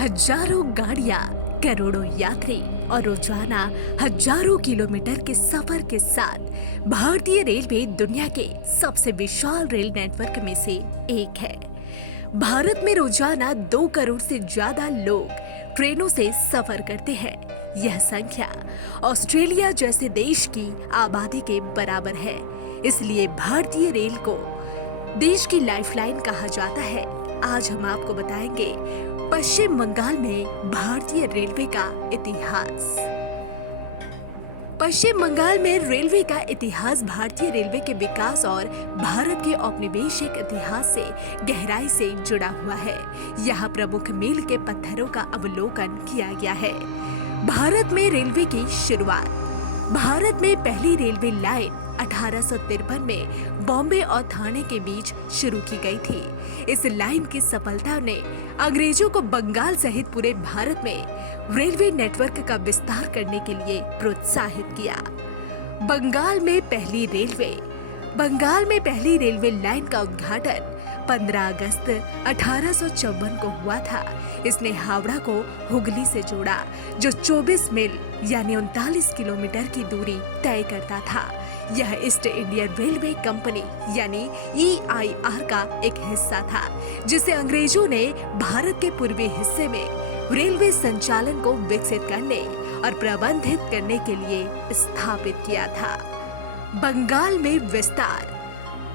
हजारों गाड़ियां, करोड़ों यात्री और रोजाना हजारों किलोमीटर के सफर के साथ भारतीय रेलवे दुनिया के सबसे विशाल रेल नेटवर्क में से एक है। भारत में रोजाना 2 करोड़ से ज्यादा लोग ट्रेनों से सफर करते हैं। यह संख्या ऑस्ट्रेलिया जैसे देश की आबादी के बराबर है। इसलिए भारतीय रेल को देश की लाइफलाइन कहा जाता है। आज हम आपको बताएंगे पश्चिम बंगाल में भारतीय रेलवे का इतिहास। पश्चिम बंगाल में रेलवे का इतिहास भारतीय रेलवे के विकास और भारत के औपनिवेशिक इतिहास से गहराई से जुड़ा हुआ है। यहाँ प्रमुख मील के पत्थरों का अवलोकन किया गया है। भारत में रेलवे की शुरुआत। भारत में पहली रेलवे लाइन 1853 में बॉम्बे और ठाणे के बीच शुरू की गई थी। इस लाइन की सफलता ने अंग्रेजों को बंगाल सहित पूरे भारत में रेलवे नेटवर्क का विस्तार करने के लिए प्रोत्साहित किया। बंगाल में पहली रेलवे लाइन का उद्घाटन 15 अगस्त 1854 को हुआ था। इसने हावड़ा को हुगली से जोड़ा, जो 24 मील यानी 39 किलोमीटर की दूरी तय करता था। यह ईस्ट इंडिया रेलवे कंपनी यानी EIR का एक हिस्सा था, जिसे अंग्रेजों ने भारत के पूर्वी हिस्से में रेलवे संचालन को विकसित करने और प्रबंधित करने के लिए स्थापित किया था। बंगाल में विस्तार।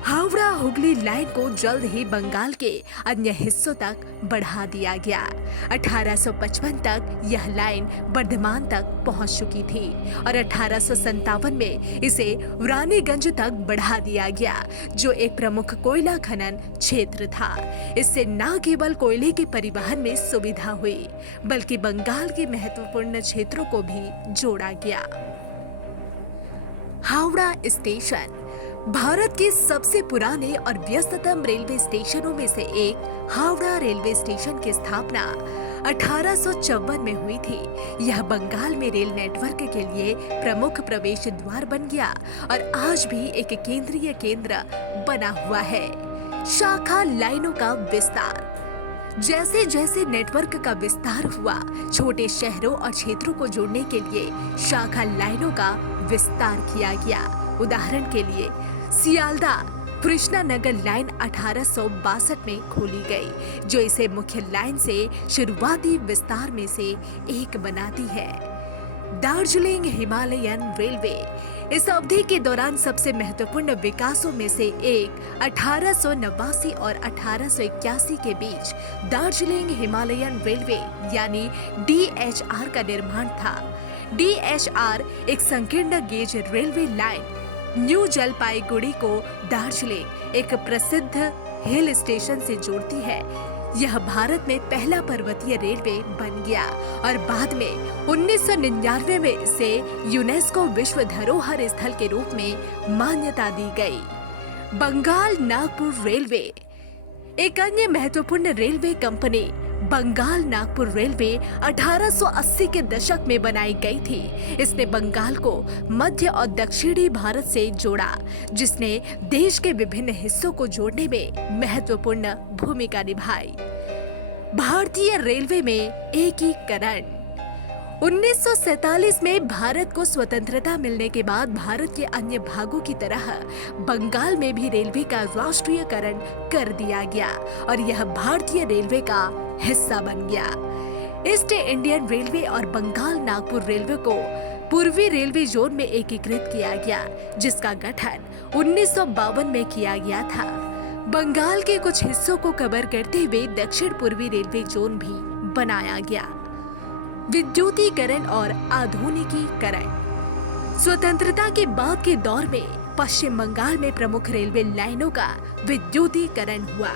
हावड़ा हुगली लाइन को जल्द ही बंगाल के अन्य हिस्सों तक बढ़ा दिया गया। 1855 तक यह लाइन बर्धमान तक पहुंच चुकी थी और 1857 में इसे रानीगंज तक बढ़ा दिया गया, जो एक प्रमुख कोयला खनन क्षेत्र था। इससे न केवल कोयले के परिवहन में सुविधा हुई, बल्कि बंगाल के महत्वपूर्ण क्षेत्रों को भी जोड़ा गया। हावड़ा स्टेशन भारत के सबसे पुराने और व्यस्ततम रेलवे स्टेशनों में से एक हावड़ा रेलवे स्टेशन की स्थापना 1854 में हुई थी। यह बंगाल में रेल नेटवर्क के लिए प्रमुख प्रवेश द्वार बन गया और आज भी एक केंद्रीय केंद्र बना हुआ है। शाखा लाइनों का विस्तार। जैसे जैसे नेटवर्क का विस्तार हुआ, छोटे शहरों और क्षेत्रों को जोड़ने के लिए शाखा लाइनों का विस्तार किया गया। उदाहरण के लिए सियालदह कृष्णानगर लाइन 1862 में खोली गई, जो इसे मुख्य लाइन से शुरुआती विस्तार में से एक बनाती है। दार्जिलिंग हिमालयन रेलवे इस अवधि के दौरान सबसे महत्वपूर्ण विकासों में से एक 1889 और 1881 के बीच दार्जिलिंग हिमालयन रेलवे यानी DHR का निर्माण था। DHR एक संकीर्ण gauge railway line new Jalpaiguri को दार्जिलिंग एक प्रसिद्ध हिल स्टेशन से जोड़ती है। यह भारत में पहला पर्वतीय रेलवे बन गया और बाद में 1999 में इसे यूनेस्को विश्व धरोहर स्थल के रूप में मान्यता दी गई। बंगाल नागपुर रेलवे एक अन्य महत्वपूर्ण railway company Bengal Nagpur railway 1880 के दशक में बनाई गई थी। इसने बंगाल को मध्य और दक्षिणी भारत से जोड़ा, जिसने देश के विभिन्न हिस्सों को जोड़ने में महत्वपूर्ण भूमिका निभाई। भारतीय रेलवे में एकीकरण। 1947 में भारत को स्वतंत्रता मिलने के बाद भारत के अन्य भागों की तरह बंगाल में भी रेलवे का राष्ट्रीयकरण कर दिया गया और यह भारतीय रेलवे का हिस्सा बन गया। ईस्ट इंडियन रेलवे और बंगाल नागपुर रेलवे को पूर्वी रेलवे जोन में एकीकृत किया गया, जिसका गठन 1952 में किया गया था। बंगाल के कुछ हिस्सों को कवर करते हुए दक्षिण पूर्वी रेलवे जोन भी बनाया गया। विद्युतीकरण और आधुनिकीकरण। स्वतंत्रता के बाद के दौर में पश्चिम बंगाल में प्रमुख रेलवे लाइनों का विद्युतीकरण हुआ।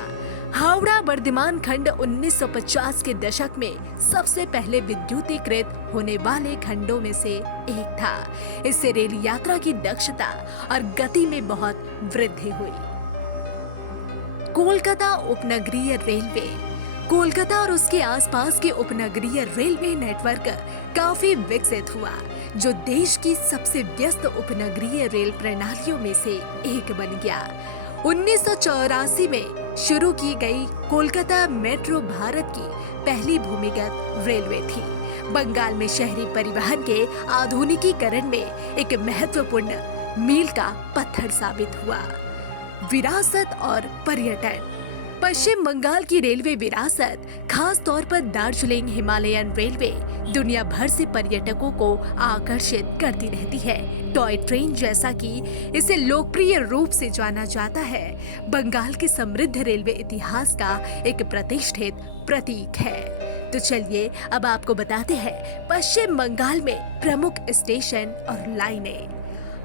हावड़ा बर्धमान खंड 1950 के दशक में सबसे पहले विद्युतीकृत होने वाले खंडों में से एक था। इससे रेल यात्रा की दक्षता और गति में बहुत वृद्धि हुई। कोलकाता उपनगरीय रेलवे। कोलकाता और उसके आसपास के उपनगरीय रेलवे नेटवर्क काफी विकसित हुआ, जो देश की सबसे व्यस्त उपनगरीय रेल प्रणालियों में से एक बन गया। 1984 में शुरू की गई कोलकाता मेट्रो भारत की पहली भूमिगत रेलवे थी। बंगाल में शहरी परिवहन के आधुनिकीकरण में एक महत्वपूर्ण मील का पत्थर साबित हुआ। विरासत और पर्यटन। पश्चिम बंगाल की रेलवे विरासत, खास तौर पर दार्जिलिंग हिमालयन रेलवे, दुनिया भर से पर्यटकों को आकर्षित करती रहती है। टॉय ट्रेन जैसा कि इसे लोकप्रिय रूप से जाना जाता है, बंगाल के समृद्ध रेलवे इतिहास का एक प्रतिष्ठित प्रतीक है। तो चलिए अब आपको बताते हैं पश्चिम बंगाल में प्रमुख स्टेशन और लाइनें।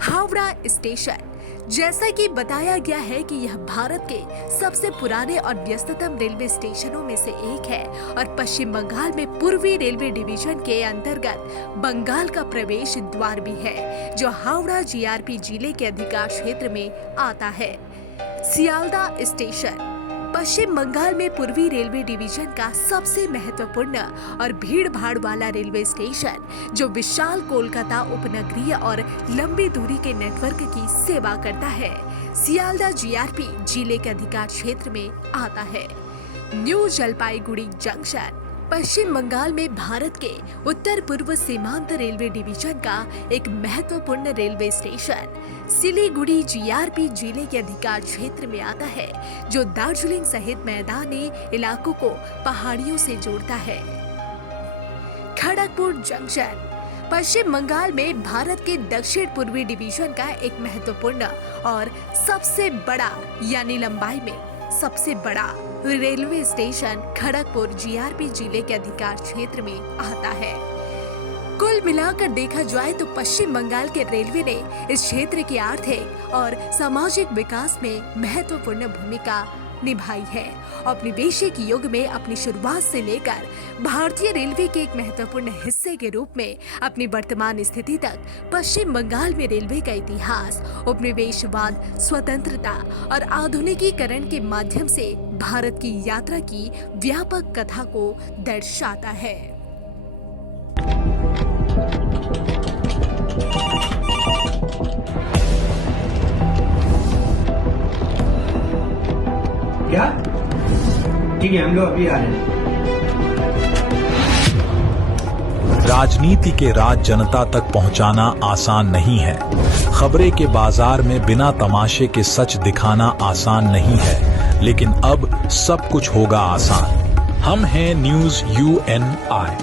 हावड़ा स्टेशन। जैसा कि बताया गया है कि यह भारत के सबसे पुराने और व्यस्ततम रेलवे स्टेशनों में से एक है और पश्चिम बंगाल में पूर्वी रेलवे डिवीजन के अंतर्गत बंगाल का प्रवेश द्वार भी है, जो हावड़ा जीआरपी जिले के अधिकार क्षेत्र में आता है। सियालदा स्टेशन। पश्चिम बंगाल में पूर्वी रेलवे डिवीजन का सबसे महत्वपूर्ण और भीड़ भाड़ वाला रेलवे स्टेशन, जो विशाल कोलकाता उपनगरीय और लंबी दूरी के नेटवर्क की सेवा करता है, सियालदा जीआरपी जिले के अधिकार क्षेत्र में आता है। New Jalpaiguri junction. पश्चिम बंगाल में भारत के उत्तर पूर्व सीमांत रेलवे डिवीजन का एक महत्वपूर्ण रेलवे स्टेशन सिलीगुड़ी जीआरपी जिले के अधिकार क्षेत्र में आता है, जो दार्जिलिंग सहित मैदानी इलाकों को पहाड़ियों से जोड़ता है। खड़गपुर जंक्शन। पश्चिम बंगाल में भारत के दक्षिण पूर्वी डिवीजन का एक महत्वपूर्ण और सबसे बड़ा यानी लंबाई में सबसे बड़ा रेलवे स्टेशन खड़गपुर जीआरपी जिले के अधिकार क्षेत्र में आता है। कुल मिलाकर देखा जाए तो पश्चिम बंगाल के रेलवे ने इस क्षेत्र के आर्थिक और सामाजिक विकास में महत्वपूर्ण भूमिका निभाई है। औपनिवेशिक युग में अपनी शुरुआत से लेकर भारतीय रेलवे के एक महत्वपूर्ण हिस्से के रूप में अपनी वर्तमान स्थिति तक पश्चिम बंगाल में रेलवे का इतिहास उपनिवेशवाद, स्वतंत्रता और आधुनिकीकरण के माध्यम से भारत की यात्रा की व्यापक कथा को दर्शाता है। क्या? ठीक है, हम लोग अभी आ रहे हैं। राजनीति के राज जनता तक पहुंचाना आसान नहीं है। खबरें के बाजार में बिना तमाशे के सच दिखाना आसान नहीं है, लेकिन अब सब कुछ होगा आसान। हम हैं न्यूज़ UNI।